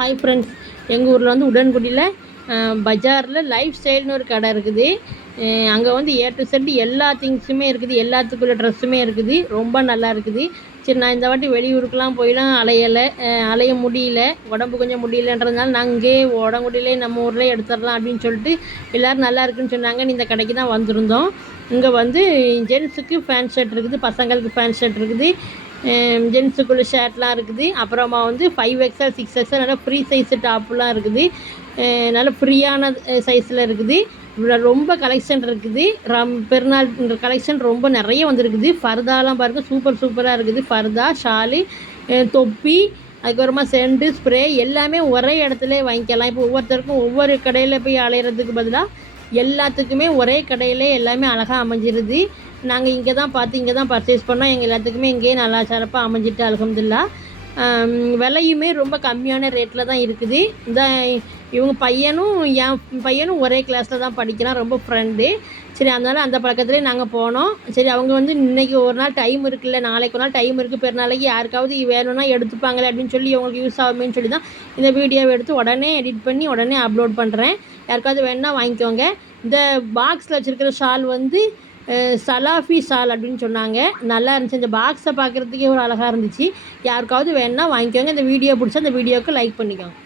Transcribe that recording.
Hi friends, எங்கள் ஊரில் வந்து உடன்குடியில் பஜாரில் லைஃப் ஸ்டைல்னு ஒரு கடை இருக்குது. அங்கே வந்து ஏ டு செட் எல்லா திங்ஸுமே இருக்குது, எல்லாத்துக்குள்ள ட்ரெஸ்ஸுமே இருக்குது. ரொம்ப நல்லா இருக்குது. சரி, நான் இந்த வாட்டி வெளியூருக்கெலாம் போயெலாம் அலைய முடியல, உடம்பு கொஞ்சம் முடியலன்றதுனால நான் இங்கே உடங்குடியிலே நம்ம ஊரில் எடுத்துடலாம் அப்படின்னு சொல்லிட்டு எல்லோரும் நல்லா இருக்குதுன்னு சொன்னாங்க. இந்த கடைக்கு தான் வந்திருந்தோம். இங்கே வந்து ஜென்ஸுக்கு ஃபேண்ட் ஷர்ட் இருக்குது, பசங்களுக்கு ஃபேண்ட் ஷர்ட் இருக்குது, ஜென்ஸுக்குள்ள ஷர்ட்லாம் இருக்குது. அப்புறமா வந்து 5XL 6XL நல்லா ஃப்ரீ சைஸு டாப்புலாம் இருக்குது. நல்ல ஃப்ரீயான சைஸில் இருக்குது. ரொம்ப கலெக்ஷன் இருக்குது. பெருநாள் கலெக்ஷன் ரொம்ப நிறைய வந்துருக்குது. ஃபர்தாலாம் பாருங்கள், சூப்பராக இருக்குது. ஃபர்தா, ஷாலு, தொப்பி, அதுக்கப்புறமா சென்ட்டு, ஸ்ப்ரே எல்லாமே ஒரே இடத்துல வாங்கிக்கலாம். இப்போ ஒவ்வொருத்தருக்கும் ஒவ்வொரு கடையில் போய் அலையிறதுக்கு பதிலாக எல்லாத்துக்குமே ஒரே கடையில் எல்லாமே அழகாக அமைஞ்சிருது. நாங்கள் இங்கே தான் பார்த்து இங்கே தான் பர்ச்சேஸ் பண்ணோம். எங்கள் எல்லாத்துக்குமே இங்கேயே நல்லா சிறப்பாக அமைஞ்சிட்டு அல்ஹம்துலில்லாஹ். விலையுமே ரொம்ப கம்மியான ரேட்டில் தான் இருக்குது. இவங்க என் பையனும் ஒரே கிளாஸில் தான் படிக்கிறான், ரொம்ப ஃப்ரெண்டு. சரி, அதனால் அந்த பழக்கத்துலேயே நாங்கள் போனோம். சரி, அவங்க வந்து இன்றைக்கி ஒரு நாள் டைம் இருக்குல்ல, நாளைக்கு ஒரு நாள் டைம் இருக்குது, பெருநாளைக்கு யாருக்காவது வேணும்னா எடுத்துப்பாங்களே அப்படின்னு சொல்லி அவங்களுக்கு யூஸ் ஆகுமேன்னு சொல்லி தான் இந்த வீடியோவை எடுத்து உடனே எடிட் பண்ணி உடனே அப்லோட் பண்ணுறேன். யாருக்காவது வேணுன்னா வாங்கிக்கோங்க. இந்த பாக்ஸில் வச்சுருக்கிற ஷால் வந்து சலாஃபி ஷால் அப்படின்னு சொன்னாங்க. நல்லா இருந்துச்சு. இந்த பாக்ஸை பார்க்குறதுக்கே ஒரு அழகாக இருந்துச்சு. யாருக்காவது வேணுன்னா வாங்கிக்கோங்க. இந்த வீடியோ பிடிச்சா இந்த வீடியோவுக்கு லைக் பண்ணிக்கோங்க.